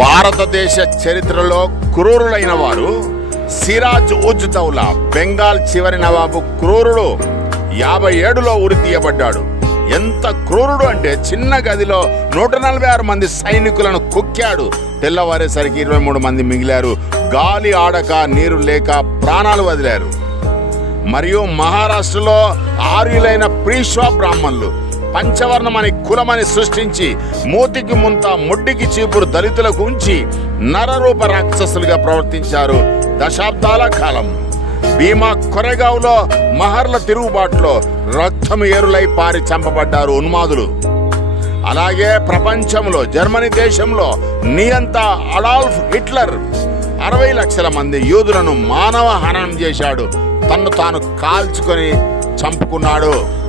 భారతదేశ చరిత్రలో క్రూరులైన వారు సిరాజ్ ఉజ్ దౌలా, బెంగాల్ చివరి నవాబు క్రూరుడు. 57లో ఉరి తీయబడ్డాడు. ఎంత క్రూరుడు అంటే చిన్న గదిలో 146 మంది సైనికులను కుక్కాడు. తెల్లవారేసరికి 23 మంది మిగిలారు. గాలి ఆడక నీరు లేక ప్రాణాలు వదిలారు. మరియు మహారాష్ట్రలో ఆర్యులైన ప్రీష్వా బ్రాహ్మణులు పంచవర్ణమని కులమని సృష్టించి మూతికి ముంత ముడ్డికి చీపురు దళితులకు ఉంచి నరరూప రాక్షసులుగా ప్రవర్తించారు దశాబ్దాల కాలం. భీమా కొరెగావ్లో మహర్ల తిరుగుబాటులో రక్తం ఏరులై పారి చంపబడ్డారు ఉన్మాదులు. అలాగే ప్రపంచంలో జర్మనీ దేశంలో నియంత అడాల్ఫ్ హిట్లర్ 60 లక్షల మంది యూదులను మానవ హననం చేశాడు. తన్ను తాను కాల్చుకొని చంపుకున్నాడు.